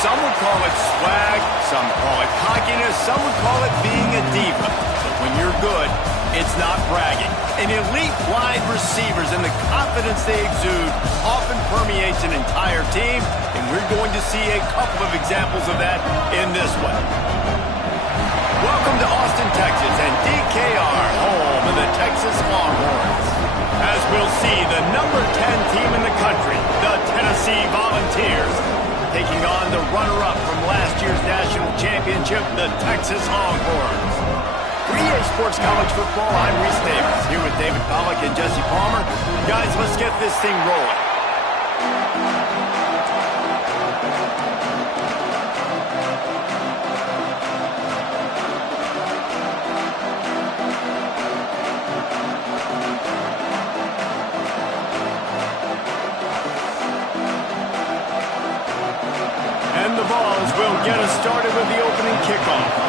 Some would call it swag, some call it cockiness, some would call it being a diva. But when you're good, it's not bragging. An elite wide receivers and the confidence they exude often permeates an entire team, and we're going to see a couple of examples of that in this one. Welcome to Austin, Texas, and DKR, home of the Texas Longhorns. As we'll see, the number 10 team in the country, the Tennessee Volunteers, taking on the runner-up from last year's national championship, the Texas Longhorns. For EA Sports College Football, I'm Reese Davis, here with David Pollack and Jesse Palmer. Guys, let's get this thing rolling. And the Vols will get us started with the opening kickoff.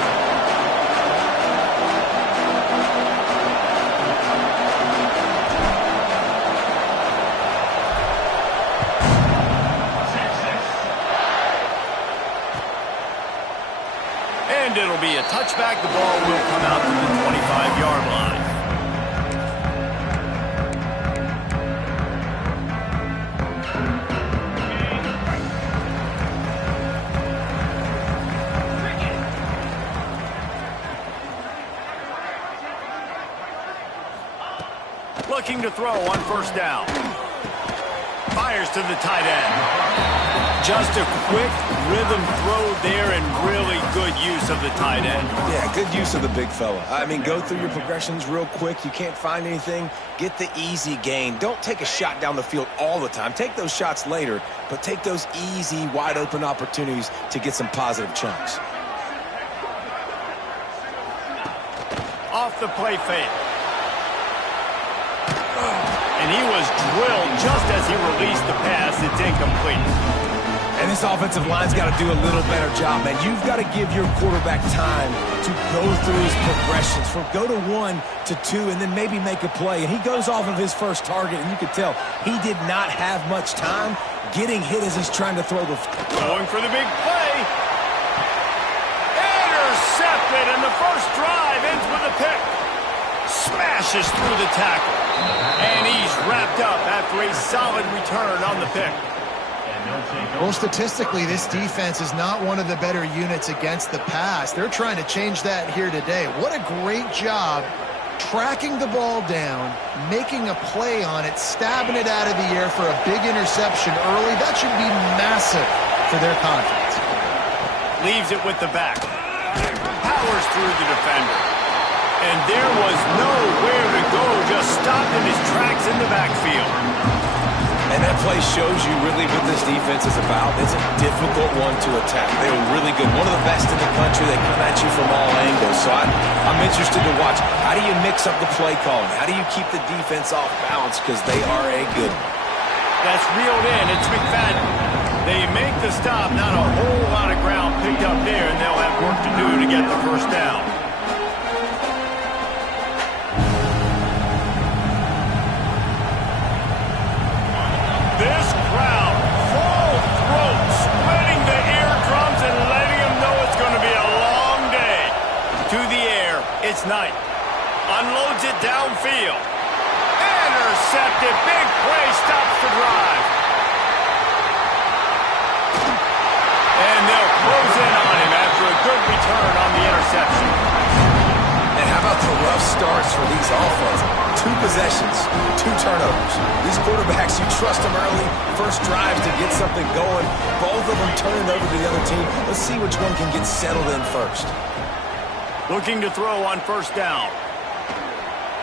And it'll be a touchback. The ball will come out to the 25-yard line. Looking to throw on first down. Fires to the tight end. Just a quick rhythm throw there and really good use of the tight end. Yeah, good use of the big fella. I mean, go through your progressions real quick. You can't find anything. Get the easy gain. Don't take a shot down the field all the time. Take those shots later, but take those easy, wide-open opportunities to get some positive chunks. Off the play fake. And he was drilled just as he released the pass. It's incomplete. And this offensive line's got to do a little better job, man. You've got to give your quarterback time to go through his progressions from go to 1 to 2 and then maybe make a play. And he goes off of his first target, and you could tell he did not have much time getting hit as he's trying to throw the... Going for the big play. Intercepted, and the first drive ends with a pick. Smashes through the tackle. And he's wrapped up after a solid return on the pick. Well, statistically, this defense is not one of the better units against the pass. They're trying to change that here today. What a great job tracking the ball down, making a play on it, stabbing it out of the air for a big interception early. That should be massive for their confidence. Leaves it with the back. Powers through the defender. And there was nowhere to go, just stopped in his tracks in the backfield. And that play shows you really what this defense is about. It's a difficult one to attack. They were really good. One of the best in the country. They come at you from all angles. So I'm interested to watch. How do you mix up the play calling? How do you keep the defense off balance? Because they are a good one. That's reeled in. It's McFadden. They make the stop. Not a whole lot of ground picked up there, and they'll have work to do to get the first down. This crowd, full throat, spreading the eardrums and letting them know it's going to be a long day. To the air, it's Knight. Unloads it downfield. Intercepted, big play, stops the drive. And they'll close in on him after a good return on the interception. And how about the rough starts for these offenses? 2 possessions, 2 turnovers. These quarterbacks, you trust them early, first drives to get something going. Both of them turn it over to the other team. Let's see which one can get settled in first. Looking to throw on first down.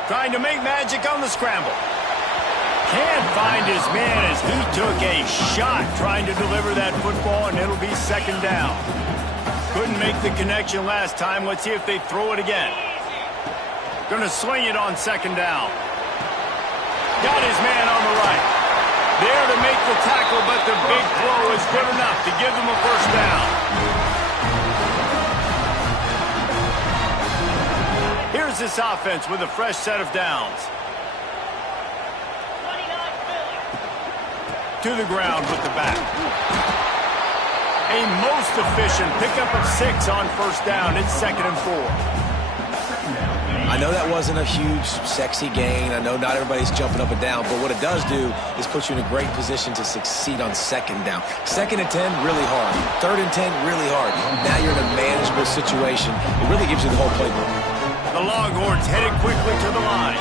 Trying to make magic on the scramble. Can't find his man as he took a shot trying to deliver that football, and it'll be second down. Couldn't make the connection last time. Let's see if they throw it again. Going to sling it on second down. Got his man on the right. There to make the tackle, but the big throw is good enough to give them a first down. Here's this offense with a fresh set of downs. To the ground with the back. A most efficient pickup of 6 on first down. It's 2nd and 4. I know that wasn't a huge, sexy gain. I know not everybody's jumping up and down, but what it does do is put you in a great position to succeed on 2nd down. 2nd and 10, really hard. 3rd and 10, really hard. Now you're in a manageable situation. It really gives you the whole playbook. The Longhorns headed quickly to the line.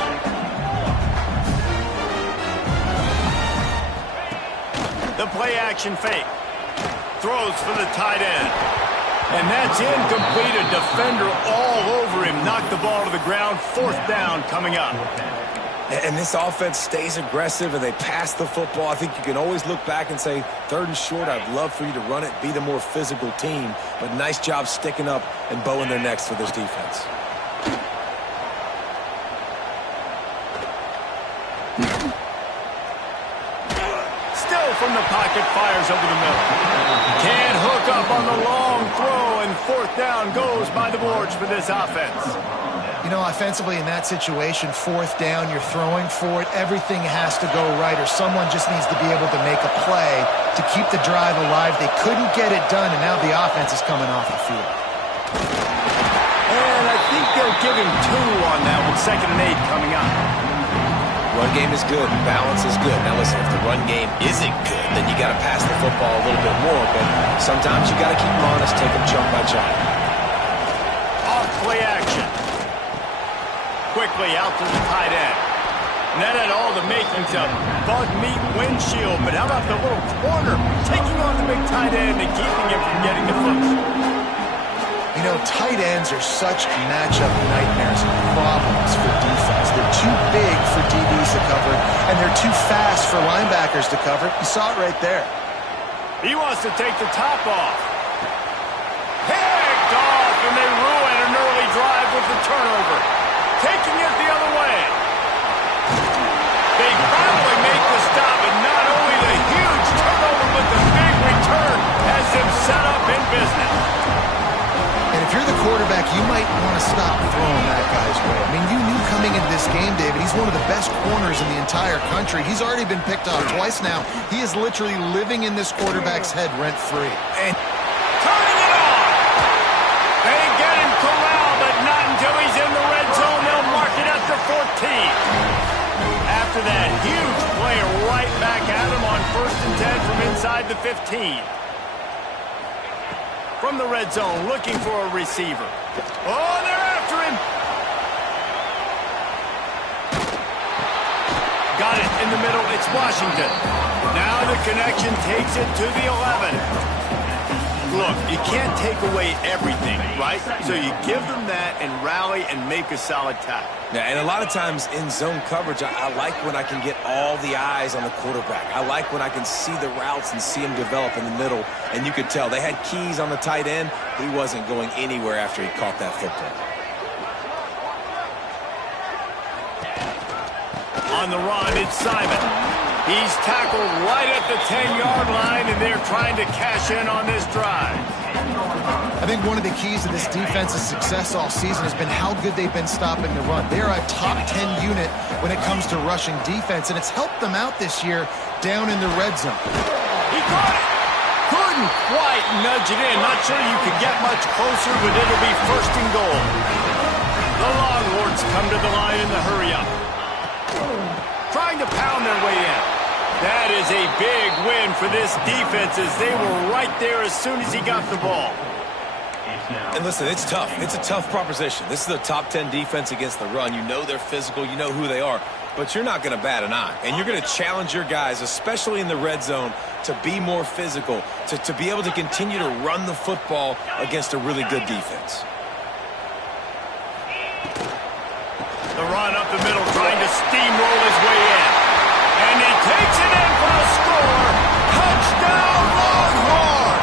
The play-action fake. Throws for the tight end. And that's incomplete. A defender all over him. Knocked the ball to the ground. 4th down coming up. And this offense stays aggressive and they pass the football. I think you can always look back and say, 3rd and short, I'd love for you to run it, be the more physical team. But nice job sticking up and bowing their necks for this defense. From the pocket, fires over the middle. Can't hook up on the long throw, and 4th down goes by the boards for this offense. You know, offensively in that situation, 4th down, you're throwing for it. Everything has to go right, or someone just needs to be able to make a play to keep the drive alive. They couldn't get it done, and now the offense is coming off the field. And I think they'll give him 2 on that with 2nd and 8 coming up. Run game is good. Balance is good. Now listen, if the run game isn't good, then you got to pass the football a little bit more. But sometimes you got to keep them honest, take them chunk by chunk. Off play action. Quickly out to the tight end. And that had all the makings of bug meat windshield. But how about the little corner taking on the big tight end and keeping him from getting the first? You know, tight ends are such matchup nightmares and problems for defense. They're too big for DBs to cover, and they're too fast for linebackers to cover. You saw it right there. He wants to take the top off. Picked off, and they ruin an early drive with the turnover. Taking it the other way. They finally make the stop, and not only the huge turnover, but the big return has them set up in business. And if you're the quarterback, you might want to stop throwing that guy's way. I mean, you knew coming into this game, David, he's one of the best corners in the entire country. He's already been picked off twice now. He is literally living in this quarterback's head rent-free. And turning it on. They get him corralled, but not until he's in the red zone. They'll mark it at the 14. After that huge play right back at him on 1st and 10 from inside the 15. From the red zone, looking for a receiver. Oh, they're after him. Got it in the middle. It's Washington. Now the connection takes it to the 11. Look, you can't take away everything, right? So you give them that and rally and make a solid tackle. Yeah, and a lot of times in zone coverage, I like when I can get all the eyes on the quarterback. I like when I can see the routes and see him develop in the middle. And you could tell they had keys on the tight end. He wasn't going anywhere after he caught that football. On the run, it's Simon. He's tackled right at the 10-yard line, and they're trying to cash in on this drive. I think one of the keys to this defense's success all season has been how good they've been stopping the run. They're a top 10 unit when it comes to rushing defense, and it's helped them out this year down in the red zone. He caught it. Couldn't quite nudge it in. Not sure you could get much closer, but it'll be 1st and goal. The Longhorns come to the line in the hurry-up. Trying to pound their way in. That is a big win for this defense as they were right there as soon as he got the ball. And listen, it's tough. It's a tough proposition. This is a top 10 defense against the run. You know they're physical. You know who they are. But you're not going to bat an eye. And you're going to challenge your guys, especially in the red zone, to be more physical, to be able to continue to run the football against a really good defense. The run up the middle, trying to steamroll his way in. And he takes it in for the score. Touchdown, Longhorn!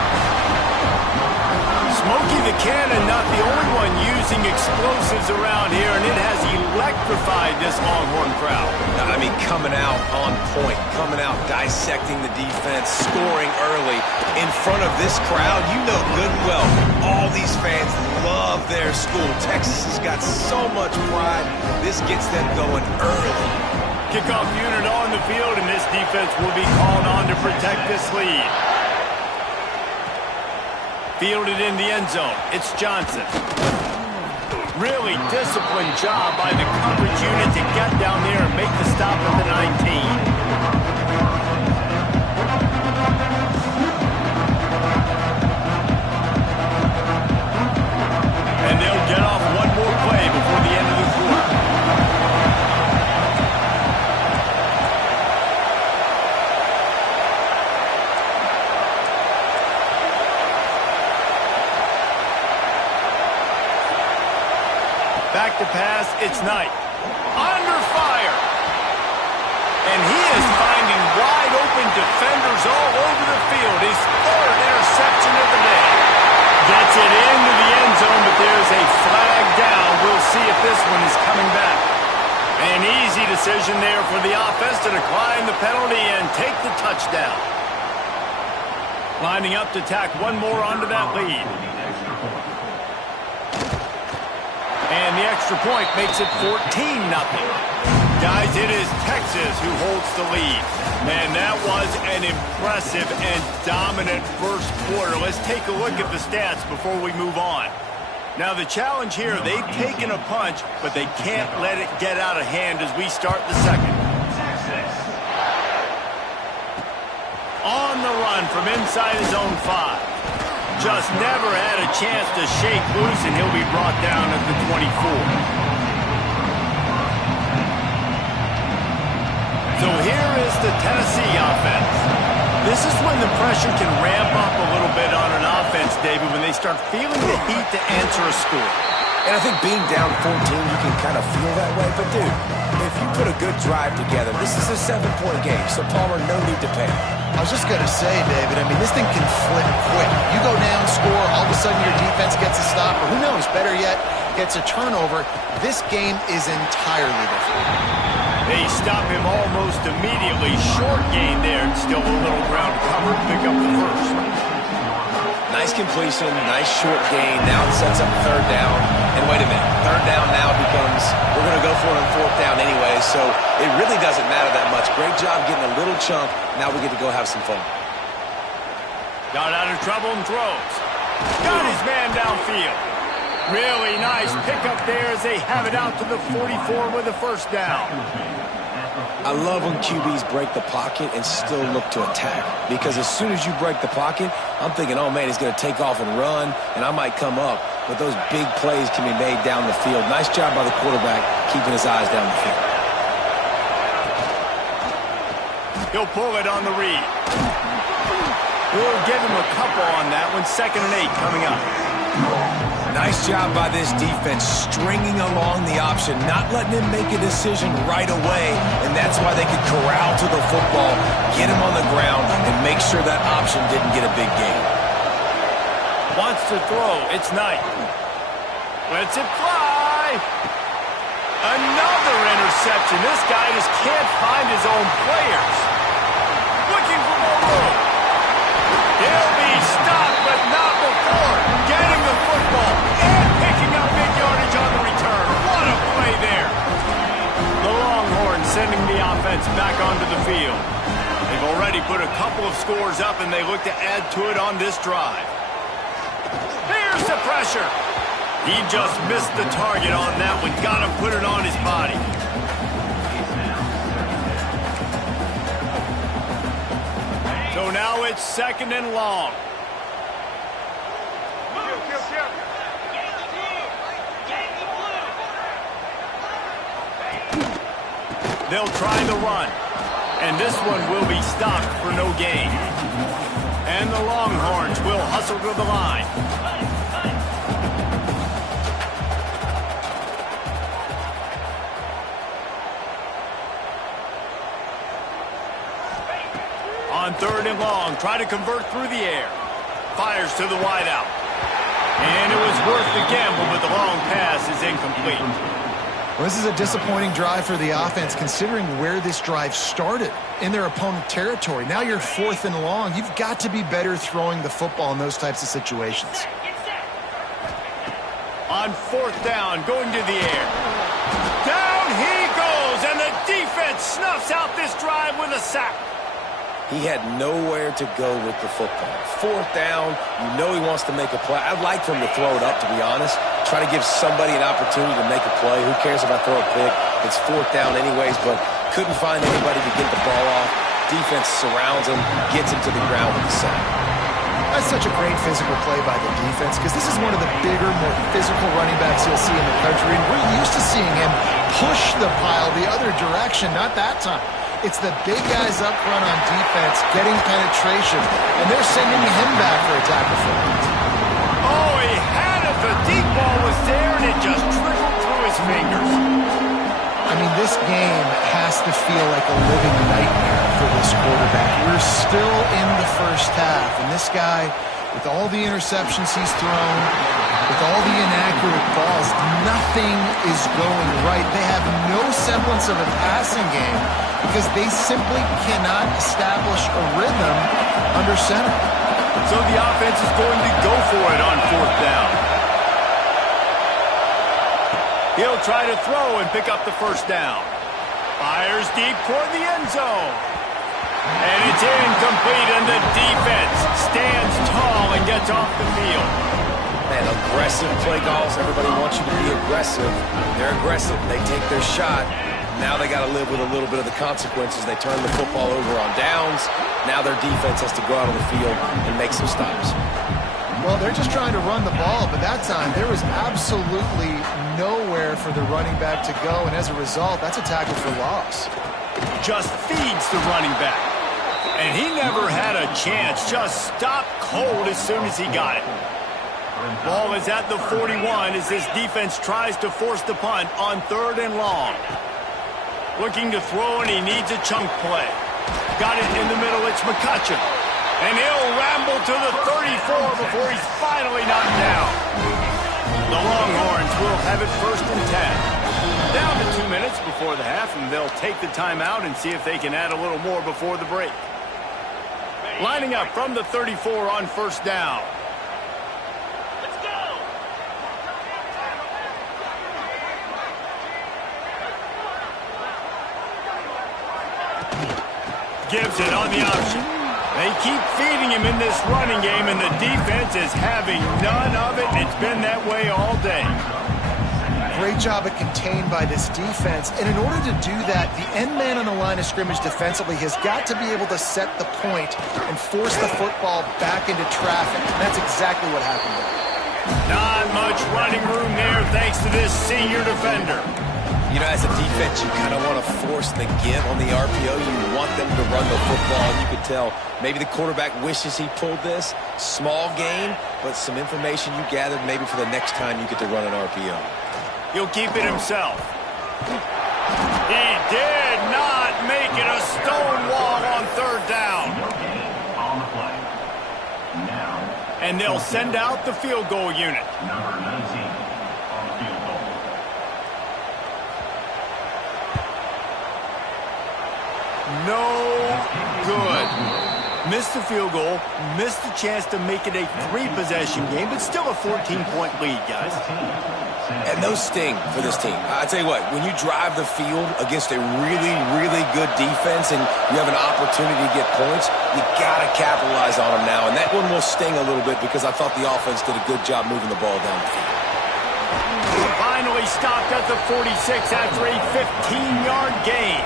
Smokey the Cannon, not the only one using explosives around here, and it has electrified this Longhorn crowd. I mean, coming out on point, coming out dissecting the defense, scoring early in front of this crowd. You know good and well, all these fans love their school. Texas has got so much pride. This gets them going early. Kickoff unit on the field, and this defense will be called on to protect this lead. Fielded in the end zone. It's Johnson. Really disciplined job by the coverage unit to get down there and make the stop at the 19. And they'll get off one more play before the end of the quarter. Back to pass, it's Knight. Under fire. And he is finding wide open defenders all over the field. His third interception of the day. Gets it into the end zone, but there's a flag down. We'll see if this one is coming back. An easy decision there for the offense to decline the penalty and take the touchdown. Lining up to tack one more onto that lead. And the extra point makes it 14-0. Guys, it is Texas who holds the lead. Man, that was an impressive and dominant first quarter. Let's take a look at the stats before we move on. Now, the challenge here, they've taken a punch, but they can't let it get out of hand as we start the second. On the run from inside his own 5. Just never had a chance to shake loose, and he'll be brought down at the 24. So here is the Tennessee offense. This is when the pressure can ramp up a little bit on an offense, David, when they start feeling the heat to answer a score. And I think being down 14, you can kind of feel that way. But, dude, if you put a good drive together, this is a 7-point game, so Palmer, no need to panic. I was just going to say, David, I mean, this thing can flip quick. You go down, score, all of a sudden your defense gets a stop, or who knows, better yet, gets a turnover. This game is entirely different. They stop him almost immediately. Short gain there, and still a little ground cover to pick up the first. Nice completion, nice short gain. Now it sets up third down. And wait a minute, third down now becomes, we're going to go for it on fourth down anyway, so it really doesn't matter that much. Great job getting a little chunk. Now we get to go have some fun. Got out of trouble and throws. Got his man downfield. Really nice pickup there as they have it out to the 44 with a first down. I love when QBs break the pocket and still look to attack. Because as soon as you break the pocket, I'm thinking, oh, man, he's going to take off and run, and I might come up. But those big plays can be made down the field. Nice job by the quarterback keeping his eyes down the field. He'll pull it on the read. We'll give him a couple on that one. 2nd and 8 coming up. Nice job by this defense, stringing along the option, not letting him make a decision right away, and that's why they could corral to the football, get him on the ground, and make sure that option didn't get a big gain. Wants to throw. It's Knight. Lets it fly. Another interception. This guy just can't find his own players. Looking for more room. He'll be stopped, but not before getting the football and picking up big yardage on the return. What a play there. The Longhorns sending the offense back onto the field. They've already put a couple of scores up, and they look to add to it on this drive. Here's the pressure. He just missed the target on that one. Got to put it on his body. So now it's 2nd and long. They'll try the run. And this one will be stopped for no gain. And the Longhorns will hustle to the line. On 3rd and long, try to convert through the air. Fires to the wideout. And it was worth the gamble, but the long pass is incomplete. Well, this is a disappointing drive for the offense, considering where this drive started, in their opponent territory. Now you're 4th and long. You've got to be better throwing the football in those types of situations. On 4th down, going to the air. Down he goes, and the defense snuffs out this drive with a sack. He had nowhere to go with the football. Fourth down, you know he wants to make a play. I'd like for him to throw it up, to be honest. Try to give somebody an opportunity to make a play. Who cares if I throw a pick? It's fourth down anyways, but couldn't find anybody to get the ball off. Defense surrounds him, gets him to the ground with the sack. That's such a great physical play by the defense because this is one of the bigger, more physical running backs you'll see in the country, and we're used to seeing him push the pile the other direction, not that time. It's the big guys up front on defense getting penetration, and they're sending him back for a tackle for loss. Oh, he had it. The deep ball was there, and it just trickled through his fingers. I mean, this game has to feel like a living nightmare for this quarterback. We're still in the first half, and this guy, with all the interceptions he's thrown, with all the inaccurate balls, nothing is going right. They have no semblance of a passing game because they simply cannot establish a rhythm under center. So the offense is going to go for it on fourth down. He'll try to throw and pick up the first down. Fires deep toward the end zone. And it's incomplete, and the defense stands tall and gets off the field. Man, aggressive play calls. Everybody wants you to be aggressive. They're aggressive. They take their shot. Now they got to live with a little bit of the consequences. They turn the football over on downs. Now their defense has to go out on the field and make some stops. Well, they're just trying to run the ball, but that time there was absolutely nowhere for the running back to go, and as a result, that's a tackle for loss. Just feeds the running back. And he never had a chance. Just stopped cold as soon as he got it. Ball is at the 41 as this defense tries to force the punt on third and long. Looking to throw, and he needs a chunk play. Got it in the middle. It's McCutcheon. And he'll ramble to the 34 before he's finally knocked down. The Longhorns will have it first and 10. Down to 2 minutes before the half, and they'll take the timeout and see if they can add a little more before the break. Lining up from the 34 on first down. Let's go! Gives it on the option. They keep feeding him in this running game, and the defense is having none of it, and it's been that way all day. Great job at contained by this defense, and in order to do that, the end man on the line of scrimmage defensively has got to be able to set the point and force the football back into traffic. And that's exactly what happened there. Not much running room there thanks to this senior defender. You know, as a defense, you kind of want to force the give on the RPO. You want them to run the football. You could tell maybe the quarterback wishes he pulled this. Small gain, but some information you gathered maybe for the next time you get to run an RPO. He'll keep it himself. He did not make it a stone wall on third down. On the play. Now. And they'll send out the field goal unit. Number 19 on field goal. No good. Missed the field goal, missed the chance to make it a 3-possession game, but still a 14-point lead, guys. And those sting for this team. I tell you what, when you drive the field against a really, really good defense and you have an opportunity to get points, you got to capitalize on them now. And that one will sting a little bit because I thought the offense did a good job moving the ball down the field. Finally stopped at the 46 after a 15-yard gain.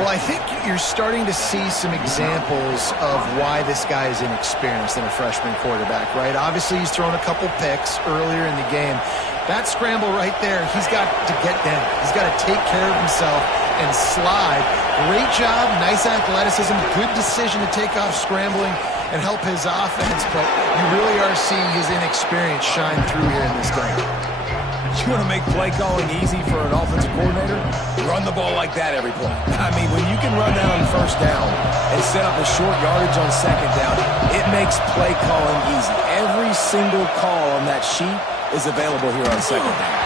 Well, I think you're starting to see some examples of why this guy is inexperienced in a freshman quarterback, right? Obviously, he's thrown a couple picks earlier in the game. That scramble right there, he's got to get down. He's got to take care of himself and slide. Great job, nice athleticism, good decision to take off scrambling and help his offense, but you really are seeing his inexperience shine through here in this game. You want to make play calling easy for an offensive coordinator? Run the ball like that every play. I mean, when you can run that on first down and set up a short yardage on second down, it makes play calling easy. Every single call on that sheet is available here on second down.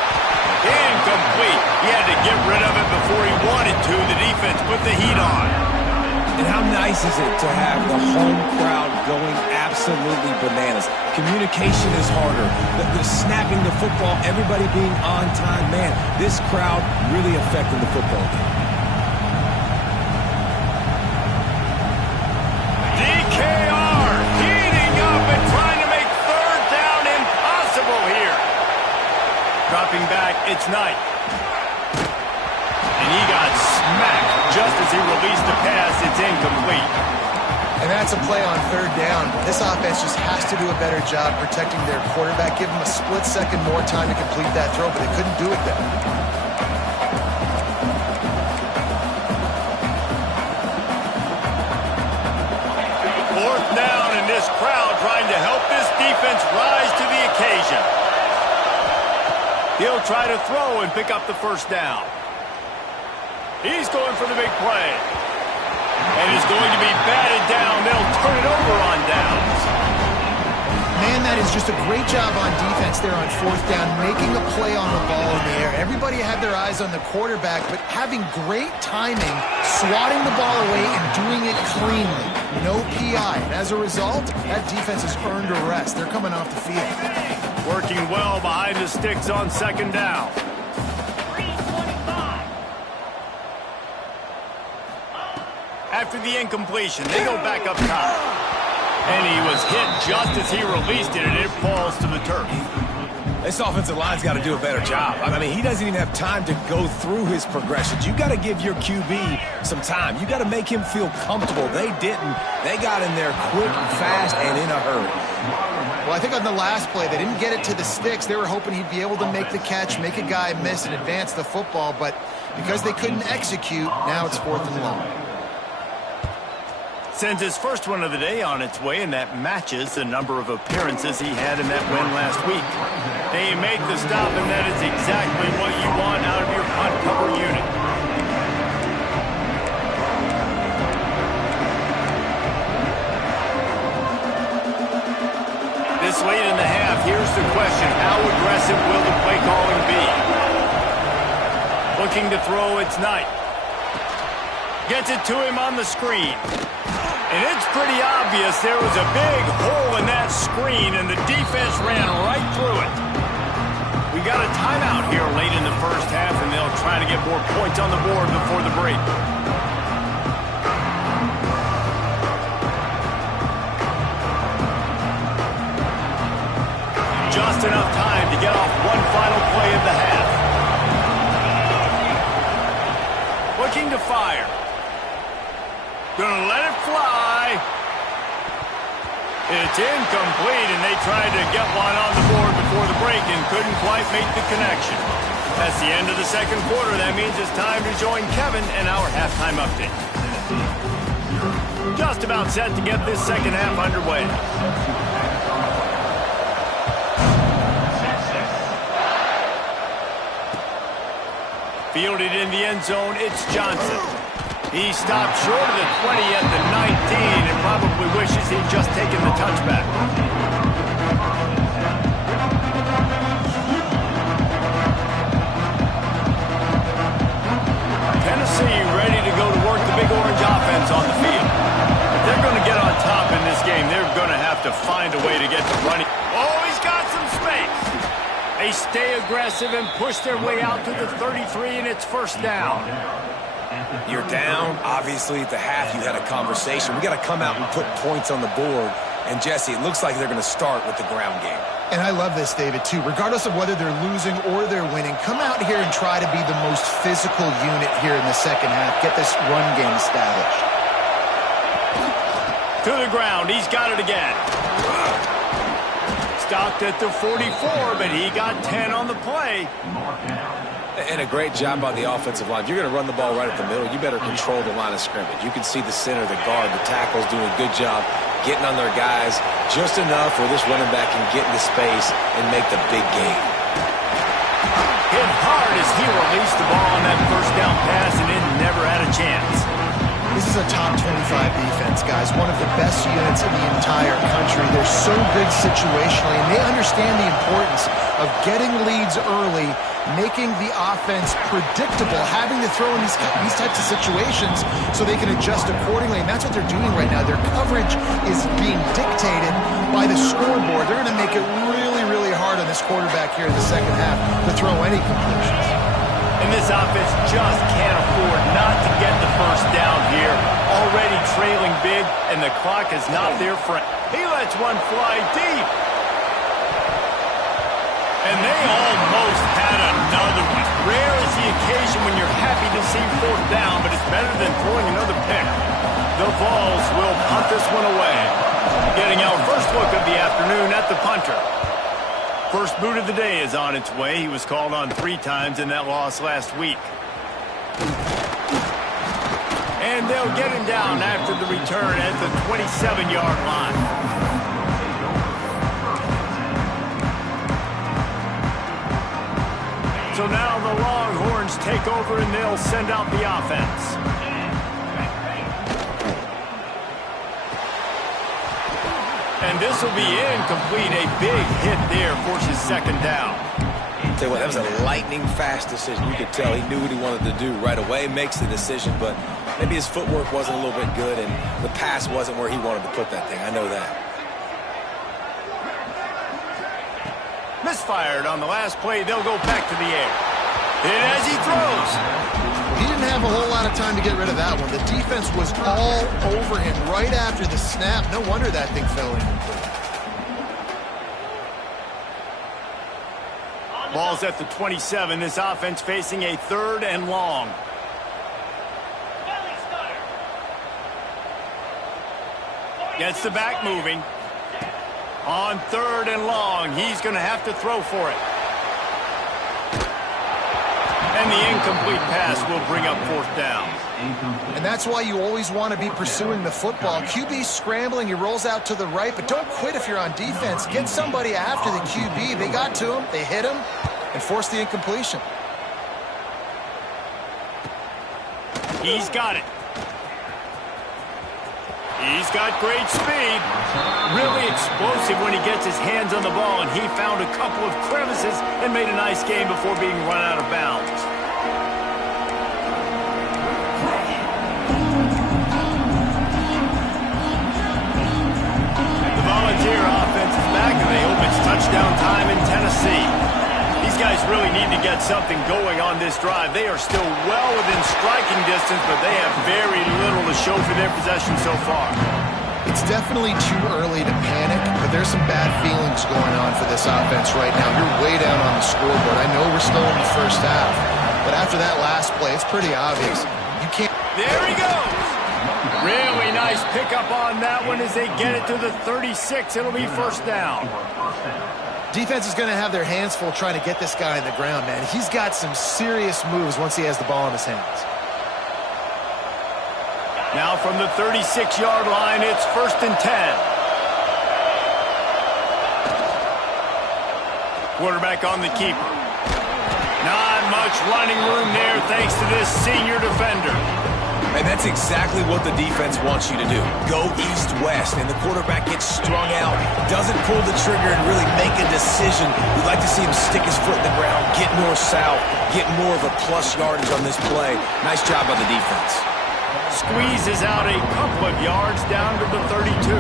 Incomplete. He had to get rid of it before he wanted to. The defense put the heat on. And how nice is it to have the home crowd going absolutely bananas? Communication is harder. The snapping the football, everybody being on time. Man, this crowd really affecting the football game. it's Knight. And he got smacked just as he released the pass. It's incomplete. And that's a play on third down. This offense just has to do a better job protecting their quarterback. Give them a split second more time to complete that throw, but they couldn't do it then. Fourth down, and this crowd trying to help this defense rise to the occasion. He'll try to throw and pick up the first down. He's going for the big play. And he's going to be batted down. They'll turn it over on downs. Man, that is just a great job on defense there on fourth down, making a play on the ball in the air. Everybody had their eyes on the quarterback, but having great timing, swatting the ball away and doing it cleanly. No PI. And as a result, that defense has earned a rest. They're coming off the field. Working well behind the sticks on second down. After the incompletion, they go back up top. And he was hit just as he released it, and it falls to the turf. This offensive line's got to do a better job. I mean, he doesn't even have time to go through his progressions. You got to give your QB some time. You got to make him feel comfortable. They didn't. They got in there quick, fast, and in a hurry. Well, I think on the last play, they didn't get it to the sticks. They were hoping he'd be able to make the catch, make a guy miss, and advance the football. But because they couldn't execute, now it's 4th and long. Sends his first one of the day on its way, and that matches the number of appearances he had in that win last week. They make the stop, and that is exactly what you want out of your punt cover unit. This late in the half, here's the question. How aggressive will the play calling be? Looking to throw, it's Knight. Gets it to him on the screen. And it's pretty obvious there was a big hole in that screen, and the defense ran right through it. We got a timeout here late in the first half, and they'll try to get more points on the board before the break. Just enough time to get off one final play of the half. Looking to fire. Gonna let it fly. It's incomplete, and they tried to get one on the board before the break and couldn't quite make the connection. That's the end of the second quarter. That means it's time to join Kevin in our halftime update. Just about set to get this second half underway. Fielded in the end zone, it's Johnson. He stopped short of the 20 at the 19 and probably wishes he'd just taken the touchback. Tennessee ready to go to work the Big Orange offense on the field. If they're going to get on top in this game, they're going to have to find a way to get the running. Oh, he's got some space. They stay aggressive and push their way out to the 33, and it's first down. You're down. Obviously, at the half, you had a conversation. We got to come out and put points on the board. And, Jesse, it looks like they're going to start with the ground game. And I love this, David, too. Regardless of whether they're losing or they're winning, come out here and try to be the most physical unit here in the second half. Get this run game established. To the ground. He's got it again. Stopped at the 44, but he got 10 on the play. And a great job by the offensive line. If you're going to run the ball right at the middle, you better control the line of scrimmage. You can see the center, the guard, the tackles doing a good job getting on their guys just enough where this running back can get into space and make the big game. Hit hard as he released the ball on that first down pass, and it never had a chance. This is a top 25 defense, guys. One of the best units in the entire country. They're so good situationally, and they understand the importance of getting leads early, making the offense predictable, having to throw in these types of situations so they can adjust accordingly. And that's what they're doing right now. Their coverage is being dictated by the scoreboard. They're going to make it really, really hard on this quarterback here in the second half to throw any completions. And this offense just can't afford not to get the first down here. Already trailing big, and the clock is not their friend. He lets one fly deep. And they almost had a another one. Rare is the occasion when you're happy to see fourth down, but it's better than throwing another pick. The Vols will punt this one away. Getting our first look of the afternoon at the punter. First boot of the day is on its way. He was called on 3 times in that loss last week. And they'll get him down after the return at the 27-yard line. So now the Longhorns take over and they'll send out the offense. And this will be incomplete. A big hit there forces second down. Tell you what, that was a lightning-fast decision. You could tell he knew what he wanted to do right away, makes the decision, but maybe his footwork wasn't a little bit good, and the pass wasn't where he wanted to put that thing. I know that. Misfired on the last play. They'll go back to the air. And as he throws. He didn't have a whole lot of time to get rid of that one. The defense was all over him right after the snap. No wonder that thing fell incomplete. Ball's at the 27. This offense facing a 3rd and long. Gets the back moving. On 3rd and long, he's going to have to throw for it. And the incomplete pass will bring up 4th down. And that's why you always want to be pursuing the football. QB's scrambling, he rolls out to the right, but don't quit if you're on defense. Get somebody after the QB. They got to him, they hit him, and forced the incompletion. He's got it. He's got great speed. Really explosive when he gets his hands on the ball, and he found a couple of crevices and made a nice game before being run out of bounds. The Volunteer offense is back, and they hope it's touchdown time in Tennessee. These guys really need to get something going on this drive. They are still well within striking distance, but they have very little to show for their possession so far. It's definitely too early to panic, but there's some bad feelings going on for this offense right now. You're way down on the scoreboard. I know we're still in the first half, but after that last play, it's pretty obvious. You can't... There he goes! Really nice pickup on that one as they get it to the 36. It'll be first down. Defense is going to have their hands full trying to get this guy on the ground, man. He's got some serious moves once he has the ball in his hands. Now from the 36-yard line, it's 1st and 10. Quarterback on the keeper. Not much running room there thanks to this senior defender. And that's exactly what the defense wants you to do. Go east-west, and the quarterback gets strung out, doesn't pull the trigger and really make a decision. We'd like to see him stick his foot in the ground, get north-south, get more of a plus yardage on this play. Nice job by the defense. Squeezes out a couple of yards down to the 32.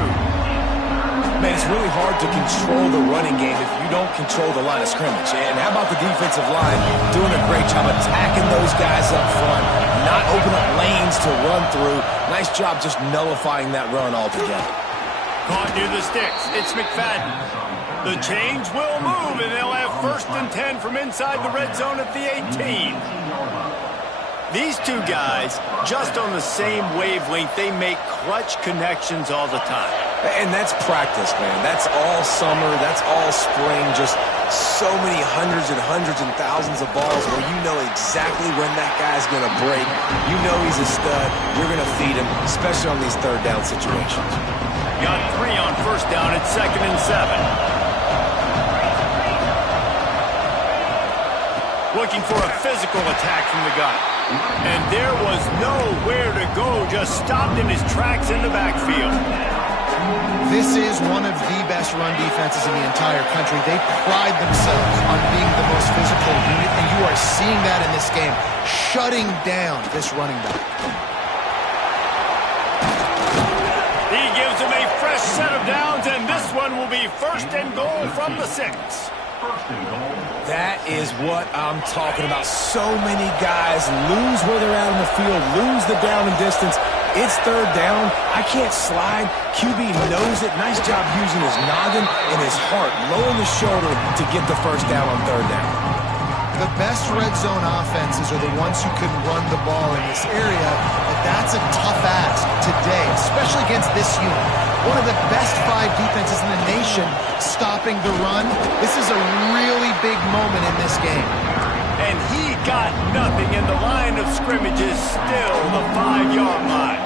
Man, it's really hard to control the running game if you don't control the line of scrimmage. And how about the defensive line doing a great job attacking those guys up front, not open up lanes to run through. Nice job just nullifying that run altogether. Caught near the sticks. It's McFadden. The chains will move, and they'll have 1st and 10 from inside the red zone at the 18. These two guys, just on the same wavelength, they make clutch connections all the time. And that's practice, man. That's all summer. That's all spring. Just so many hundreds and thousands of balls where you know exactly when that guy's going to break. You know he's a stud. You're going to feed him, especially on these 3rd down situations. Got 3 on 1st down at 2nd and 7. Looking for a physical attack from the gun. And there was nowhere to go, just stopped in his tracks in the backfield. This is one of the best run defenses in the entire country. They pride themselves on being the most physical unit, and you are seeing that in this game, shutting down this running back. He gives him a fresh set of downs, and this one will be 1st and goal from the 6. That is what I'm talking about. So many guys lose where they're at in the field, lose the down and distance. It's 3rd down. I can't slide. QB knows it. Nice job using his noggin and his heart, lowering the shoulder to get the first down on 3rd down. The best red zone offenses are the ones who can run the ball in this area, but that's a tough ask today, especially against this unit. One of the best 5 defenses in the nation stopping the run. This is a really big moment in this game. And he got nothing, and the line of scrimmage is still the 5-yard line.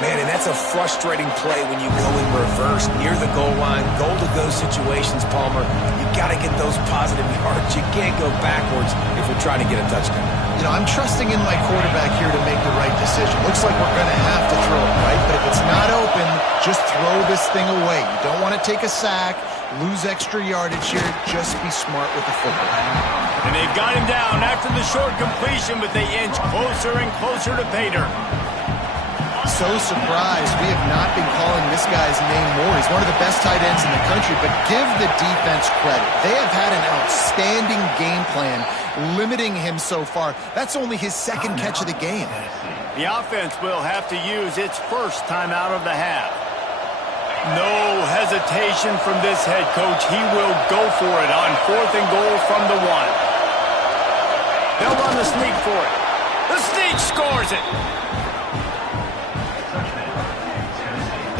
Man, and that's a frustrating play when you go in reverse near the goal line. Goal-to-go situations, Palmer. You got to get those positive yards. You can't go backwards if you're trying to get a touchdown. You know, I'm trusting in my quarterback here to make the right decision. Looks like we're going to have to throw it, right? But if it's not open, just throw this thing away. You don't want to take a sack, lose extra yardage here. Just be smart with the football. And they've got him down after the short completion, but they inch closer and closer to pay dirt. So surprised we have not been calling this guy's name more. He's one of the best tight ends in the country, but give the defense credit. They have had an outstanding game plan limiting him so far. That's only his second catch of the game. The offense will have to use its first timeout of the half. No hesitation from this head coach. He will go for it on 4th and goal from the 1. They'll run the sneak for it. The sneak scores it.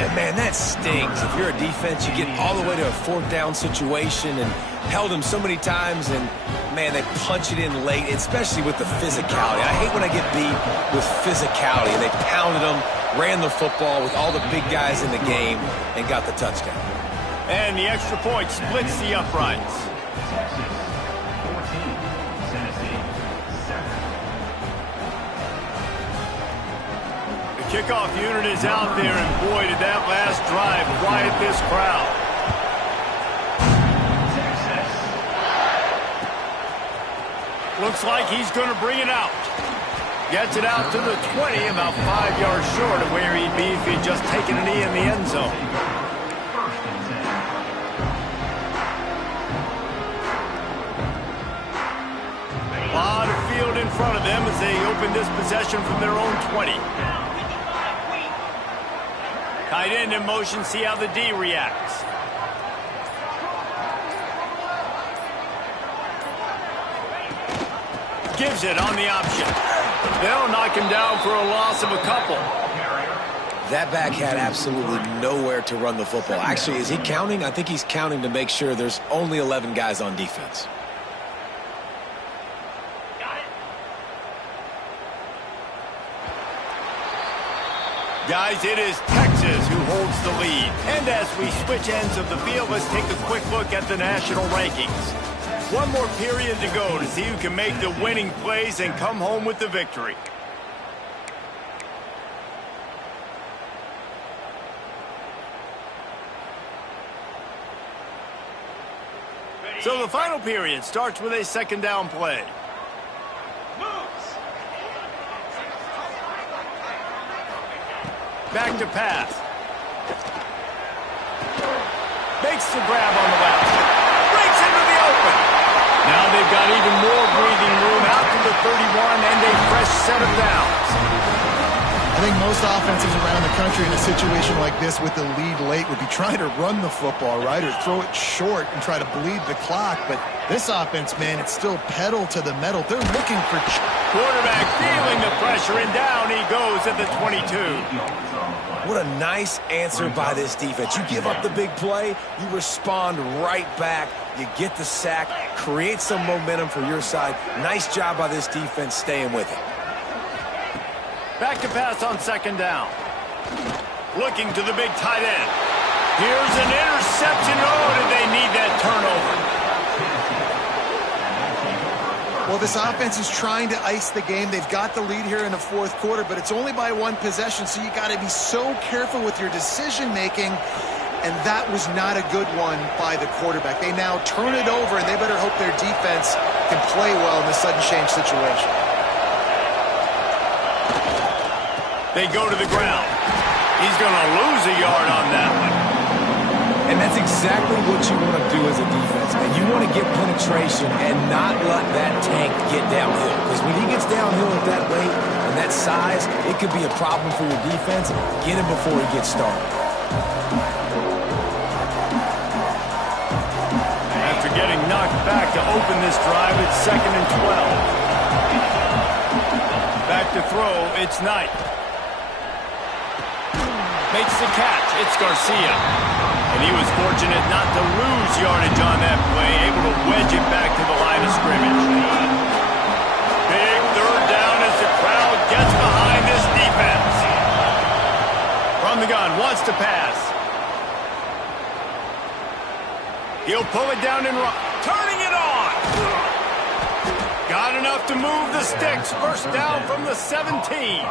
And man, that stings. If you're a defense, you get all the way to a 4th down situation and held him so many times, and man, they punch it in late, especially with the physicality. I hate when I get beat with physicality, and they pounded him, ran the football with all the big guys in the game, and got the touchdown. And the extra point splits the uprights. Texas 14, Tennessee 7. The kickoff unit is out there, and boy, did that last drive quiet this crowd. Texas. Looks like he's going to bring it out. Gets it out to the 20, about 5 yards short of where he'd be if he'd just taken a knee in the end zone. First and 10. A lot of field in front of them as they open this possession from their own 20. Tight end in motion, see how the D reacts. Gives it on the option. They'll knock him down for a loss of a couple. That back had absolutely nowhere to run the football. Actually, is he counting? I think he's counting to make sure there's only 11 guys on defense. Guys, it is Texas who holds the lead. And as we switch ends of the field, let's take a quick look at the national rankings. One more period to go to see who can make the winning plays and come home with the victory. So the final period starts with a 2nd down play. Back to pass. Makes the grab on the left. Breaks into the open. Now they've got even more breathing room out to the 31 and a fresh set of downs. I think most offenses around the country in a situation like this with the lead late would be trying to run the football, right, or throw it short and try to bleed the clock. But this offense, man, it's still pedal to the metal. They're looking for... Quarterback feeling the pressure, and down he goes at the 22. What a nice answer by this defense. You give up the big play, you respond right back, you get the sack, create some momentum for your side. Nice job by this defense staying with it. Back to pass on 2nd down. Looking to the big tight end. Here's an interception. Oh, did they need that turnover? Well, this offense is trying to ice the game. They've got the lead here in the 4th quarter, but it's only by 1 possession, so you got to be so careful with your decision-making, and that was not a good one by the quarterback. They now turn it over, and they better hope their defense can play well in this sudden change situation. They go to the ground. He's going to lose a yard on that one. And that's exactly what you want to do as a defense, man. You want to get penetration and not let that tank get downhill. Because when he gets downhill at that rate and that size, it could be a problem for your defense. Get him before he gets started. After after getting knocked back to open this drive at 2nd and 12. Back to throw, it's Knight. Makes the catch, it's Garcia. And he was fortunate not to lose yardage on that play, able to wedge it back to the line of scrimmage. Big third down as the crowd gets behind this defense. From the gun, wants to pass. He'll pull it down and run. Turning it on. Got enough to move the sticks. First down from the 17.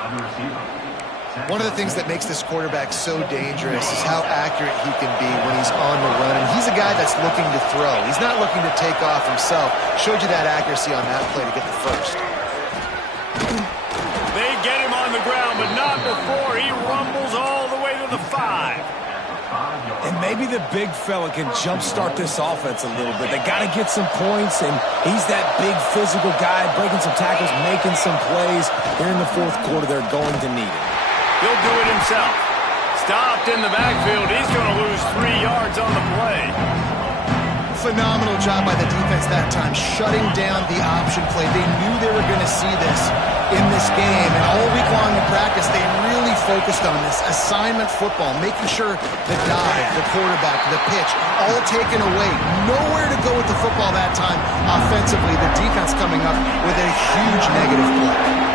One of the things that makes this quarterback so dangerous is how accurate he can be when he's on the run. And he's a guy that's looking to throw. He's not looking to take off himself. Showed you that accuracy on that play to get the first. They get him on the ground, but not before he rumbles all the way to the 5. And maybe the big fella can jumpstart this offense a little bit. They got to get some points, and he's that big physical guy, breaking some tackles, making some plays. Here in the fourth quarter, they're going to need it. He'll do it himself. Stopped in the backfield. He's going to lose 3 yards on the play. Phenomenal job by the defense that time, shutting down the option play. They knew they were going to see this in this game, and all week long in practice, they really focused on this assignment football, making sure the dive, the quarterback, the pitch, all taken away. Nowhere to go with the football that time offensively. The defense coming up with a huge negative play.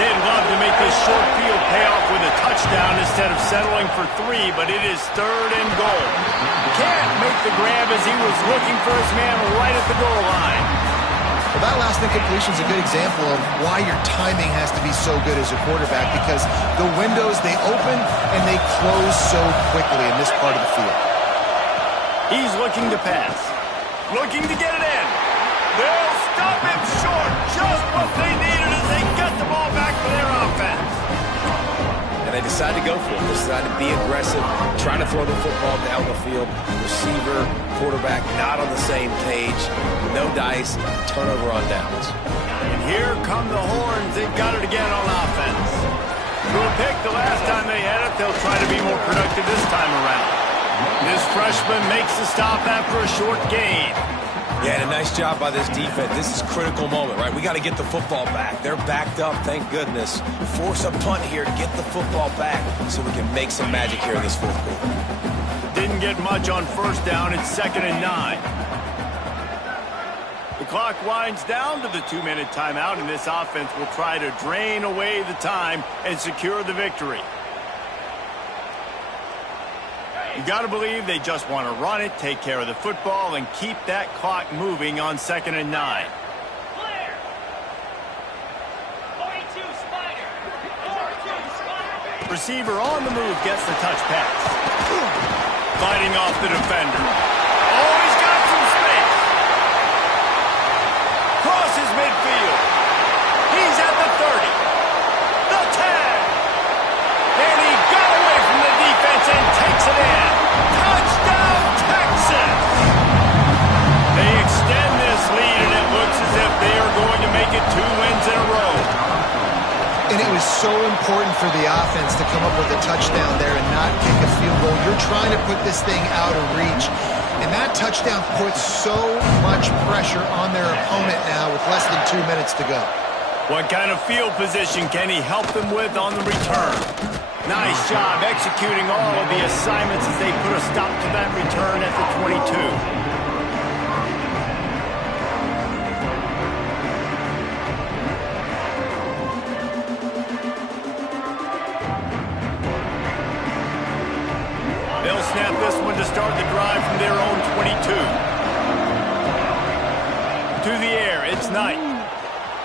They'd love to make this short field pay off with a touchdown instead of settling for 3, but it is 3rd and goal. Can't make the grab as he was looking for his man right at the goal line. Well, that last incompletion is a good example of why your timing has to be so good as a quarterback, because the windows, they open and they close so quickly in this part of the field. He's looking to pass. Looking to get it in. They'll stop him short. Just what they needed as they get the ball back for their offense. And they decide to go for it. They decide to be aggressive, trying to throw the football down the field. Receiver, quarterback not on the same page. No dice, turnover on downs. And here come the horns. They've got it again on offense. Threw a pick the last time they had it. They'll try to be more productive this time around. This freshman makes the stop after a short gain. Yeah, and a nice job by this defense. This is a critical moment, right? We got to get the football back. They're backed up, thank goodness. Force a punt here to get the football back so we can make some magic here in this fourth quarter. Didn't get much on first down. It's 2nd and 9. The clock winds down to the 2-minute timeout, and this offense will try to drain away the time and secure the victory. You got to believe they just want to run it, take care of the football, and keep that clock moving on 2nd and 9. Receiver on the move gets the touch pass. Fighting off the defender. Oh, he's got some space. Crosses midfield. He's at the 30. The 10. And he got away from the defense and takes it in. Touchdown, Texas! They extend this lead, and it looks as if they are going to make it 2 wins in a row. And it was so important for the offense to come up with a touchdown there and not kick a field goal. You're trying to put this thing out of reach. And that touchdown puts so much pressure on their opponent now with less than 2 minutes to go. What kind of field position can he help them with on the return? Nice job executing all of the assignments as they put a stop to that return at the 22. They'll snap this one to start the drive from their own 22. To the air, it's Knight.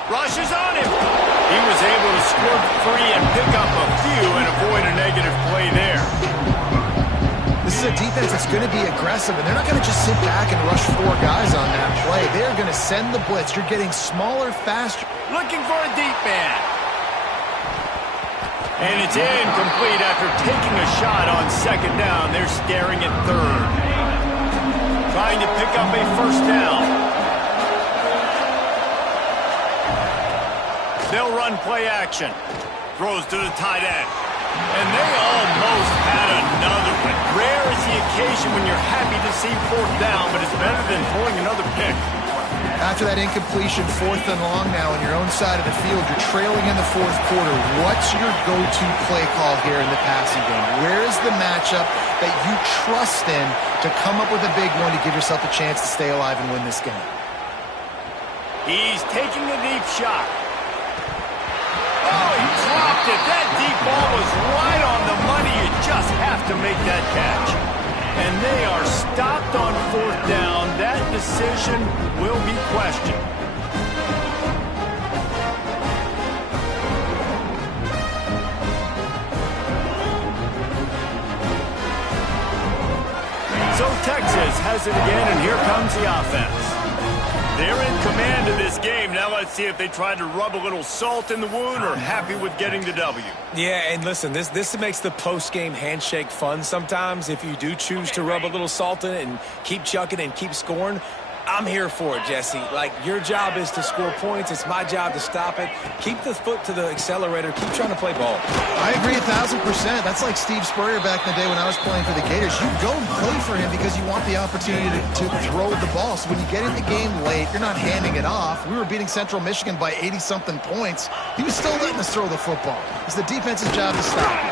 Rushes on him. He was able to squirt free and pick up a few and avoid a negative play there. This is a defense that's going to be aggressive, and they're not going to just sit back and rush 4 guys on that play. They're going to send the blitz. You're getting smaller, faster. Looking for a deep man. And it's incomplete after taking a shot on 2nd down. They're staring at 3rd. Trying to pick up a first down. They'll run play action. Throws to the tight end. And they almost had another one. Rare is the occasion when you're happy to see 4th down, but it's better than and pulling another pick. After that incompletion, 4th and long now on your own side of the field, you're trailing in the 4th quarter. What's your go-to play call here in the passing game? Where is the matchup that you trust in to come up with a big one to give yourself a chance to stay alive and win this game? He's taking a deep shot. Oh, he dropped it. That deep ball was right on the money. You just have to make that catch. And they are stopped on 4th down. That decision will be questioned. So Texas has it again, and here comes the offense. They're in command of this game. Now let's see if they try to rub a little salt in the wound or happy with getting the W. Yeah, and listen, this makes the post-game handshake fun sometimes. If you do choose to rub a little salt in it and keep chucking and keep scoring, I'm here for it, Jesse. Like, your job is to score points. It's my job to stop it. Keep the foot to the accelerator. Keep trying to play ball. I agree 1,000%. That's like Steve Spurrier back in the day when I was playing for the Gators. You go and play for him because you want the opportunity to throw the ball. So when you get in the game late, you're not handing it off. We were beating Central Michigan by 80-something points. He was still letting us throw the football. It's the defense's job to stop it.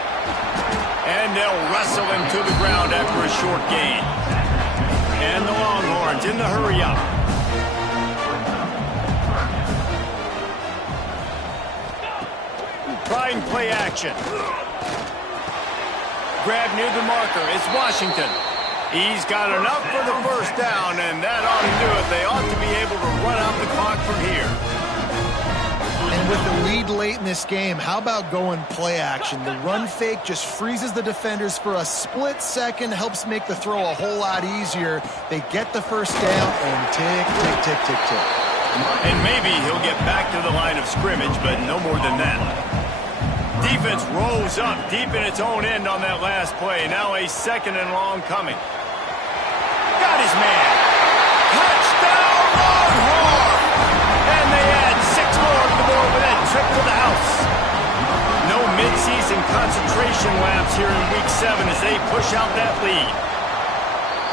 And they'll wrestle him to the ground after a short gain. And the Longhorns in the hurry up. Trying play action. Grab near the marker. It's Washington. He's got enough for the first down, and that ought to do it. They ought to be able to run out the clock from here. And with the lead late in this game, how about going play action? The run fake just freezes the defenders for a split second, helps make the throw a whole lot easier. They get the first down, and tick, tick, tick, tick, tick. And maybe he'll get back to the line of scrimmage, but no more than that. Defense rolls up deep in its own end on that last play. Now a 2nd and long coming. Got his man. Touchdown, Longhorn! And they add 6 more to the board with that trip to the house. No midseason concentration laps here in Week 7 as they push out that lead.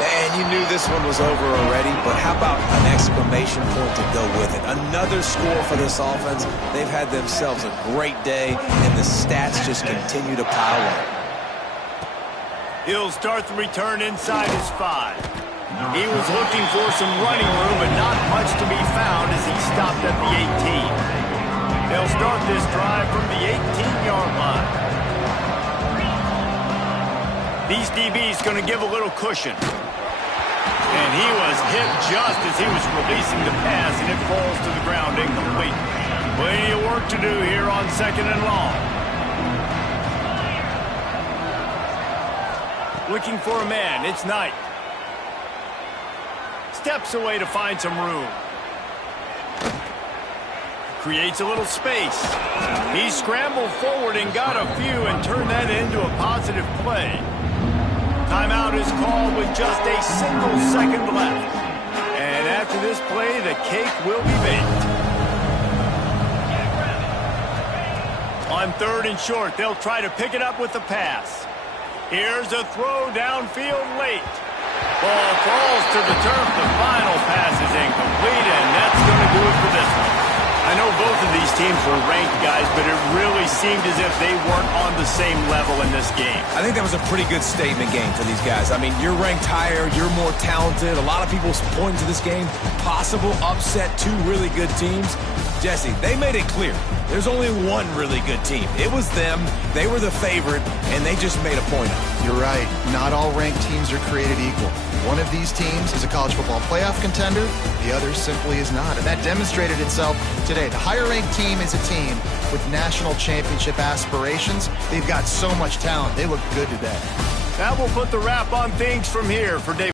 And you knew this one was over already, but how about an exclamation point to go with it? Another score for this offense. They've had themselves a great day, and the stats just continue to pile up. He'll start the return inside his 5. He was looking for some running room, but not much to be found as he stopped at the 18. They'll start this drive from the 18-yard line. These DBs going to give a little cushion. And he was hit just as he was releasing the pass, and it falls to the ground incomplete. Plenty of work to do here on 2nd and long. Looking for a man. It's Knight. Steps away to find some room. Creates a little space. He scrambled forward and got a few and turned that into a positive play. Timeout is called with just a single second left. And after this play, the cake will be baked. On 3rd and short, they'll try to pick it up with the pass. Here's a throw downfield late. Ball falls to the turf. The final pass is incomplete, and that's going to do it for this one. I know both of these teams were ranked, guys, but it really seemed as if they weren't on the same level in this game. I think that was a pretty good statement game for these guys. I mean, you're ranked higher, you're more talented. A lot of people point to this game, possible upset, 2 really good teams. Jesse, they made it clear. There's only one really good team. It was them. They were the favorite, and they just made a point of it. You're right. Not all ranked teams are created equal. One of these teams is a college football playoff contender. The other simply is not. And that demonstrated itself today. The higher-ranked team is a team with national championship aspirations. They've got so much talent. They look good today. That will put the wrap on things from here for Dave.